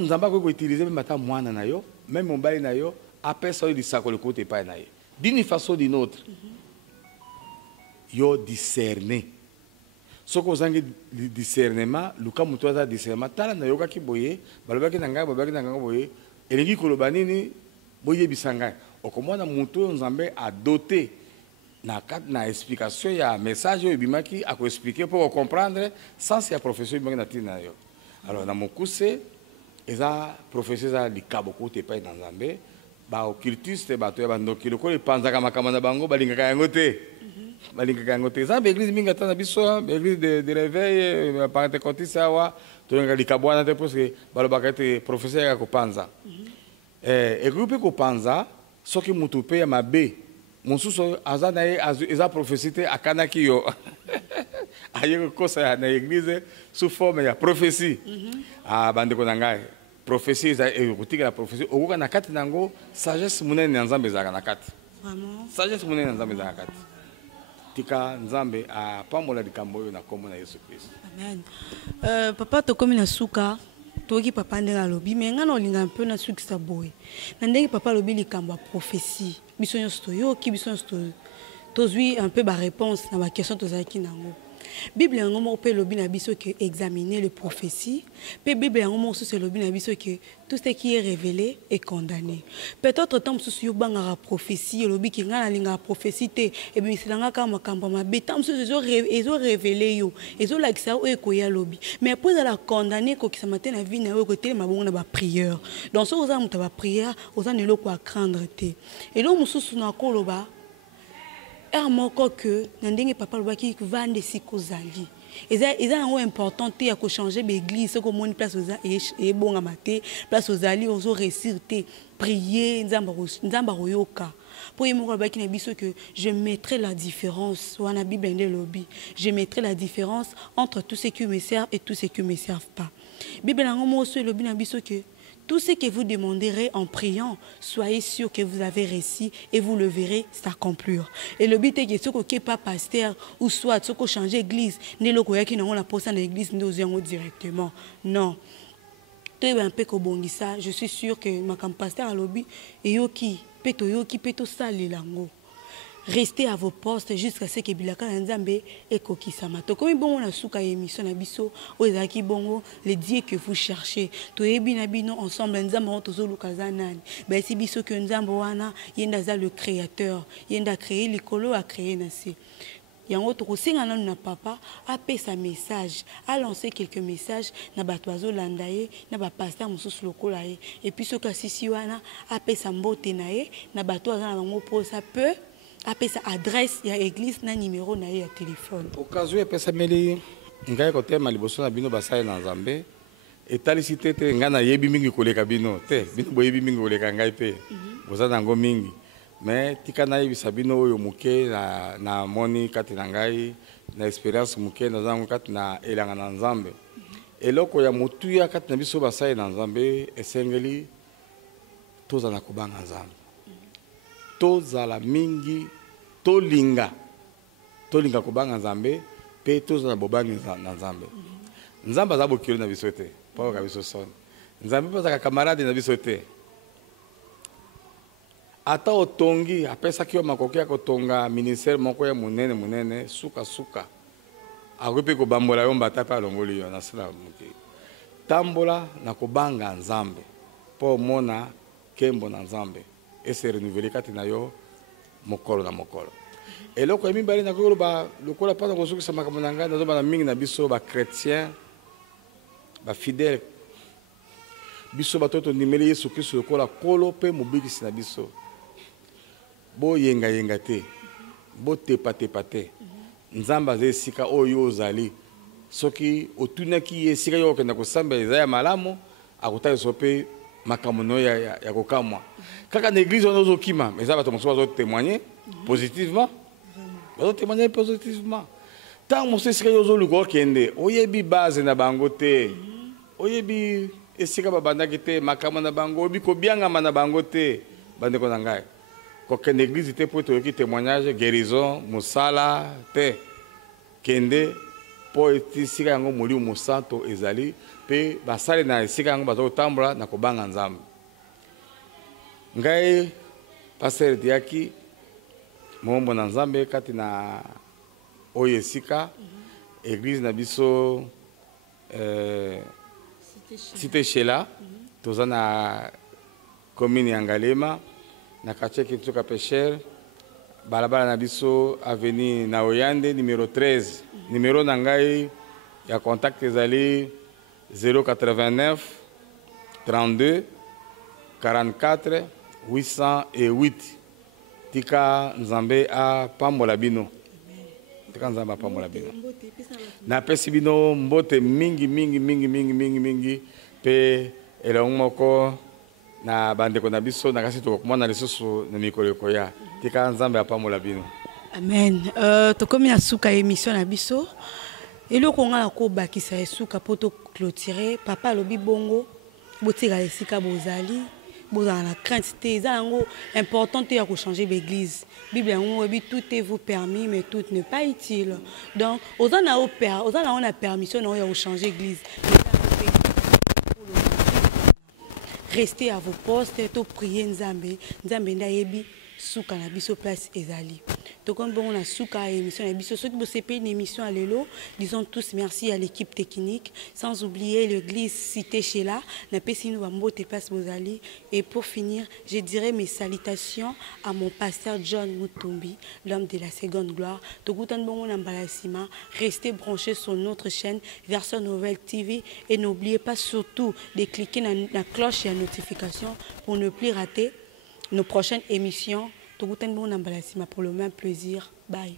nzambe akoki koutilize meme ata mwana na yo meme mobali na yo apesa oyo lisakoli kote epai na ye d'une façon d'une autre yo discerner soki ozangi discernement luka mutu aza discernement tala nayokaki boye balobaki na ngai boye elingi koloba nini boyebisa ngai okomona mutu oyo nzambe adote na explication ya message oyo ebimaki akoexplike mpo kocomprendre sens ya prophétie ebimaki na ntina na yo. Alors na mokuse eza prophétie eza likabo kuta epai na nzambe baoccultiste bato ya bandoki lokola epanzaka makambo na bango balingaka yango te eza baeglise mingi ata na biso baeglise de réveil pentecôtiste awa tolingaka likabo wana te parceke balobaka ete prophétie yaka kopanza ekoki mpe kopanza soki mutu mpe ya mabe mosusu aza na ye eza prophétie te akanaki yo aye kokosa na église sous forme ya prophétie bandeko na ngai prophétie eza ekotikala prophétie okoka na kati nango sagesse monene ya nzambe ezalaka na kati sagesse monene ya nzambe ezalaka kati tika nzambe apambola likambo oyo na kombo na Yesu Kristo. Amen. Papa tokomi na suka toki papa ndenge alobi mais nga na olinga mpe na sukisa boye na ndenge papa alobi likambo ya prophétie biso nyonso toyoki biso nyonso tozwi un peu baréponse na baquestion tozalaki nango Bible yango moko mpe elobi na biso ke examiner les prophéties mpe Bible yango moko mosusu elobi na biso ke tout ce qui est révélé est condamné. Peut-être temps mosusu yobangaka prophétie elobi ki nga nalingaka prophétie te ebimiselanga kaka makambo mabe temps mosusu ezorévele yo ezolakisa oyo ekoya lobi mais po ezala condamné ekokisama te na vie na yo ekotelema bongo na baprière donc soki oza moto ya baprière oza na eloko ya craindre te eloko mosusu na koloba moko que na ndenge papa lobaki vande siko zali Et ça est important de changer l'église, c'est comme une place aux et bon à mater, place aux alliés, aux récits, prier, nzambaroyoka. Pour que je mettrai la différence, je mettrai la différence entre tous ceux qui me servent et tous ceux qui ne me servent pas. Bible que tout ce que vous demanderez en priant, soyez sûr que vous avez réussi et vous le verrez s'accomplir. Et le but est que ce n'est pas pasteur ou soit ce qui change l'église, ne le qui n'a la poste dans l'église directement. Non. Je suis sûr que ma pasteur à lobby et yoki peto sali lango. Restez à vos postes jusqu'à ce que Bilaka Nzambe et Kokisama. To comme bon la souka émission na biso ozaki bongo les dieux que vous cherchez. To ebi na bino ensemble Nzambe to zolukaza nani. Ba si biso que Nzambe wana yenda za le créateur, yenda créer likolo a créer nasi. Yango to kosinga na papa a fait sa message, a lancé quelques messages na batwazo landaye na ba pasteur mususu lokola ye. Et puis ce ka sisi wana a fait sa mbote na ye na batwazo na bango po ça peut après sa adresse, il y a l'église, na numéro, na y a téléphone. Occasion et pesa meli ngai côté maliboso na bino basai na Nzambe etalicité te ngana yebi mingi koleka bino te bino boyebi mingi koleka ngai pe boza nango mingi mais tika na yebi sabino oyo muke na moni kati na ngai na expérience muke na zango kati na elanga na Nzambe eloko ya mutuya kati na biso basai na Nzambe esengeli toza na kobanga Nzambe tozala mingi tolinga kobanga Nzambe pe tozala bobangi na Nzambe Nzambe aza bokilo na biso te pa ka biso son Nzambe pa ka camarade na biso te ata otongi apesa ki makoki ya kotonga ministère moko ya munene suka akope ko bambola yo mbata pa longoli yo na sala muke tambola na kobanga Nzambe po mona kembo na Nzambe et se renouveler kati na yo mokolo na mokolo eloko emi bali na kolo ba lokola pa na kosuki sa makambo na ngai na zoba na mingi na biso ba chrétien ba fidèle biso batoto ndimeli Yesu Kristo lokola kolo pe mobikisi na biso bo yenga te bo tepa te Nzambe aza esika oyo ozali soki otunaki esika yo okenda kosamba eza ya malamu akotaliso pe makamono ya kokamwa kaka na église on ozo kima mais ça va tomber sur témoigner positivement va témoigner positivement tant mo se sika yozo luko kende oyebi base na bango te oyebi esika babanda kite makamo na bango oyebi ko bianga na bango te bande ko ngai ko kende église te pour to ki témoignage guérison musala te kende po esika yango moli musanto ezali pe basale na esika yango bazo tambola na kobanga Nzambe ngai pasteur diaki mombo na Nzambe kati na oyo esika église na biso Cité Shela toza na commune ya Ngalema na quartier Kitsuka Pêcheur balabala na biso avenue na Oyande numéro 13 numéro na ngai ya contact ezali 089 32 44 808 tika Nzambe a pambola bino tika Nzambe a pambola bino na pesi bino mbote mingi pe elongo moko na bandeko na biso na kasi tokomona lisusu na mikolo koya tika Nzambe a pambola bino. Amen. Tokomi na suka émission na biso eloko nga ko bakisa esuka poto clôturer papa lobi bongo botika esika bozali bozala na crainte te za ngo important te ya ko changer l'église bible ngo bi tout est vous permis mais tout n'est pas utile donc ozana on a permission ya ko changer l'église restez à vos postes to prier Nzambe nda yebi suka na biso place ezali. Donc comme on a souka émission na biso ceux qui bossent une émission à l'élo, disons tous merci à l'équipe technique sans oublier l'église Cité Shela na pesinu bambote place bozali et pour finir je dirais mes salutations à mon pasteur John Mutumbi l'homme de la seconde gloire tokutan bongo na mbalasima restez branchés sur notre chaîne Version Nouvelle TV et n'oubliez pas surtout de cliquer na cloche et la notification pour ne plus rater nos prochaines émissions. Pour le même plaisir. Bye.